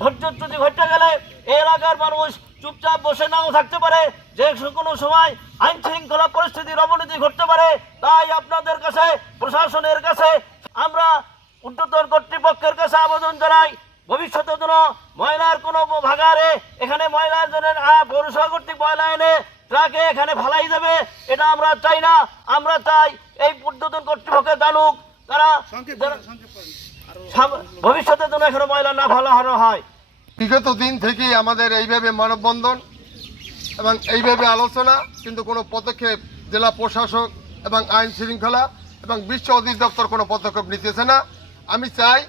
ধৈর্যচ্যুতি ঘটে গেলে এই এলাকার মানুষ চুপচাপ বসে নাও থাকতে পারে, যে কোনো সময় আইন শৃঙ্খলা পরিস্থিতির অবনতি ঘটতে পারে। তাই আপনাদের কাছে, প্রশাসনের কাছে আমরা ঊর্ধ্বতন কর্তৃপক্ষের কাছে আবেদন জানাই, ভবিষ্যতে যেন ময়লার কোনো ভাগারে এখানে ময়লার জন্য পৌরসভা কর্তৃক ময়লা এনে ট্রাকে এখানে ফালাই দেবে, এটা আমরা চাই না। আমরা চাই এই ঊর্ধ্বতন কর্তৃপক্ষের জানুক, তারা ভবিষ্যতে যেন এখানে ময়লা না ফালানো হয়। বিগত দিন থেকেই আমাদের এইভাবে মানববন্ধন এবং এইভাবে আলোচনা, কিন্তু কোনো পদক্ষেপ জেলা প্রশাসক এবং আইন শৃঙ্খলা এবং বিশ্ব অধিদপ্তর কোনো পদক্ষেপ নিতেছে না। আমি চাই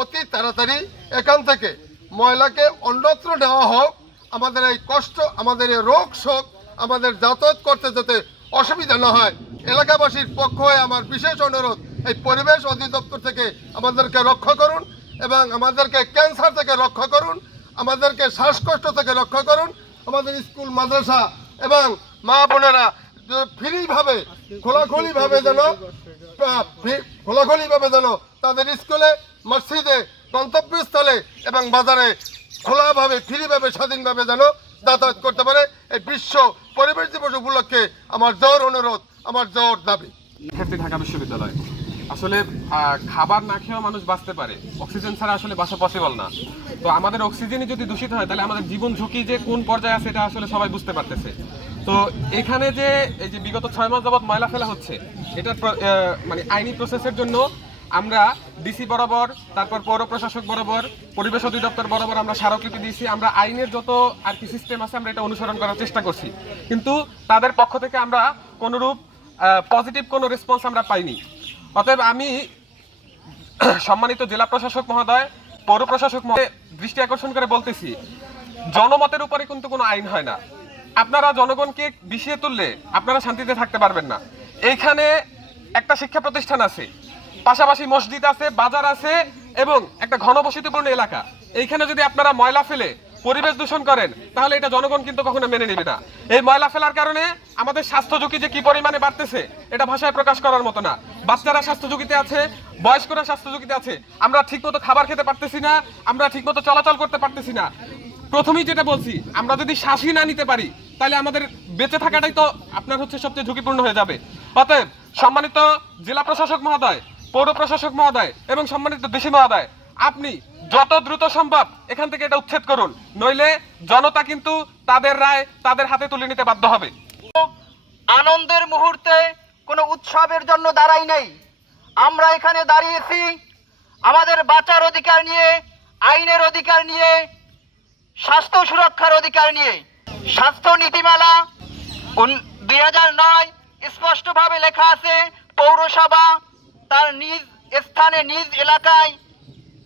অতি তাড়াতাড়ি এখান থেকে ময়লাকে অন্যত্র নেওয়া হোক। আমাদের এই কষ্ট, আমাদের এই রোগ শোক, আমাদের যাতায়াত করতে যাতে অসুবিধা না হয়, এলাকাবাসীর পক্ষ হয়ে আমার বিশেষ অনুরোধ, এই পরিবেশ অধিদপ্তর থেকে আমাদেরকে রক্ষা করুন এবং আমাদেরকে ক্যান্সার থেকে রক্ষা করুন, আমাদেরকে শ্বাসকষ্ট থেকে রক্ষা করুন। আমাদের স্কুল মাদ্রাসা এবং মা বোনেরা ফ্রিভাবে খোলাখুলিভাবে যেন তাদের স্কুলে, মসজিদে, গন্তব্যস্থলে এবং বাজারে খোলাভাবে ফ্রিভাবে স্বাধীনভাবে যেন যাতায়াত করতে পারে। এই বিশ্ব পরিবেশ দিবস উপলক্ষে আমার জোর অনুরোধ, আমার জোর দাবি। ঢাকা বিশ্ববিদ্যালয় আসলে খাবার না খেয়েও মানুষ বাঁচতে পারে, অক্সিজেন ছাড়া আসলে বাঁচা পসিবল না। তো আমাদের অক্সিজেনই যদি দূষিত হয়, তাহলে আমাদের জীবন ঝুঁকি যে কোন পর্যায়ে আছে এটা আসলে সবাই বুঝতে পারতেছে। তো এখানে যে এই যে বিগত 6 মাস যাবৎ ময়লা ফেলা হচ্ছে, এটার মানে আইনি প্রসেসের জন্য আমরা ডিসি বরাবর, তারপর পৌর প্রশাসক বরাবর, পরিবেশ অধিদপ্তর বরাবর আমরা স্মারকলিপি দিয়েছি। আমরা আইনের যত আর কি সিস্টেম আছে আমরা এটা অনুসরণ করার চেষ্টা করছি, কিন্তু তাদের পক্ষ থেকে আমরা কোনোরূপ পজিটিভ কোনো রেসপন্স আমরা পাইনি। অতএব আমি সম্মানিত জেলা প্রশাসক মহোদয়, পৌর প্রশাসক মহোদয় দৃষ্টি আকর্ষণ করে বলতেছি, জনমতের উপরে কিন্তু কোনো আইন হয় না। আপনারা জনগণকে বিষিয়ে তুললে আপনারা শান্তিতে থাকতে পারবেন না। এইখানে একটা শিক্ষা প্রতিষ্ঠান আছে, পাশাপাশি মসজিদ আছে, বাজার আছে এবং একটা ঘনবসতিপূর্ণ এলাকা। এইখানে যদি আপনারা ময়লা ফেলে পরিবেশ দূষণ করেন, তাহলে এটা জনগণ কিন্তু কখনো মেনে নেবে না। এই ময়লা ফেলার কারণে আমাদের স্বাস্থ্য ঝুঁকি যে কি পরিমাণে বাড়তেছে, এটা ভাষায় প্রকাশ করার মতো না। বাচ্চারা স্বাস্থ্য ঝুঁকিতে আছে, বয়স্করা স্বাস্থ্য ঝুঁকিতে আছে। আমরা ঠিকমতো খাবার খেতে পারতেছি না, আমরা ঠিকমতো চলাচল করতে পারতেছি না। প্রথমেই যেটা বলছি, আমরা যদি শ্বাসই না নিতে পারি, তাহলে আমাদের বেঁচে থাকাটাই তো আপনার হচ্ছে সবচেয়ে ঝুঁকিপূর্ণ হয়ে যাবে। অতএব সম্মানিত জেলা প্রশাসক মহোদয়, পৌর প্রশাসক মহোদয় এবং সম্মানিত ডিসি মহোদয়, আপনি যত দ্রুত সম্ভব এখান থেকে এটা উচ্ছেদ করুন, নইলে জনতা কিন্তু তাদের রায় তাদের হাতে তুলে নিতে বাধ্য হবে। আনন্দের মুহূর্তে কোনো উৎসবের জন্য দাঁড়াই নাই, আমরা এখানে দাঁড়িয়েছি আমাদের বাঁচার অধিকার নিয়ে, আইনের অধিকার নিয়ে, স্বাস্থ্য সুরক্ষার অধিকার নিয়ে। স্বাস্থ্য নীতিমালা 2009 স্পষ্টভাবে লেখা আছে, পৌরসভা তার নিজ স্থানে, নিজ এলাকায়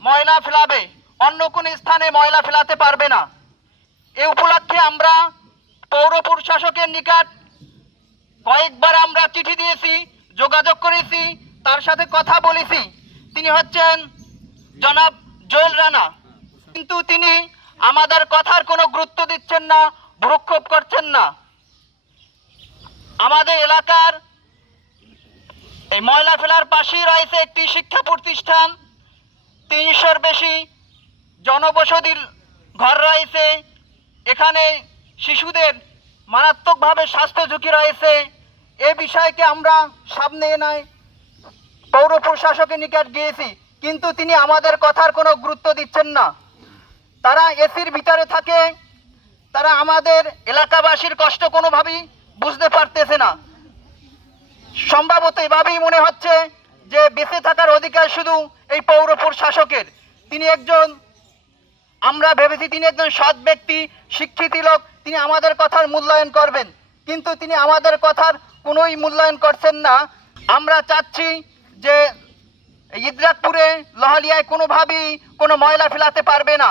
ময়লা ফেলাবে, অন্য কোনো স্থানে ময়লা ফেলাতে পারবে না। এ উপলক্ষে আমরা পৌর প্রশাসকের নিকট কয়েকবার আমরা চিঠি দিয়েছি, যোগাযোগ করেছি, তার সাথে কথা বলেছি। তিনি হচ্ছেন জনাব জোয়েল রানা, কিন্তু তিনি আমাদের কথার কোনো গুরুত্ব দিচ্ছেন না, ভ্রুক্ষেপ করছেন না। আমাদের এলাকার এই ময়লা ফেলার পাশেই রয়েছে একটি শিক্ষা প্রতিষ্ঠান, 300-র বেশি জনবসতির ঘর রয়েছে। এখানে শিশুদের মারাত্মকভাবে স্বাস্থ্য ঝুঁকি রয়েছে। এ বিষয়কে আমরা সামনে এনে পৌর প্রশাসকের নিকট গিয়েছি, কিন্তু তিনি আমাদের কথার কোনো গুরুত্ব দিচ্ছেন না। তারা এসির ভিতরে থাকে, তারা আমাদের এলাকাবাসীর কষ্ট কোনোভাবেই বুঝতে পারতেছে না। সম্ভবত এভাবেই মনে হচ্ছে যে বেঁচে থাকার অধিকার শুধু এই পৌর প্রশাসকের। তিনি একজন, আমরা ভেবেছি তিনি একজন সৎ ব্যক্তি, শিক্ষিত লোক, তিনি আমাদের কথার মূল্যায়ন করবেন, কিন্তু তিনি আমাদের কথার কোনোই মূল্যায়ন করছেন না। আমরা চাচ্ছি যে ইদ্রাকপুরে, লহালিয়ায় কোনোভাবেই কোনো ময়লা ফেলাতে পারবে না।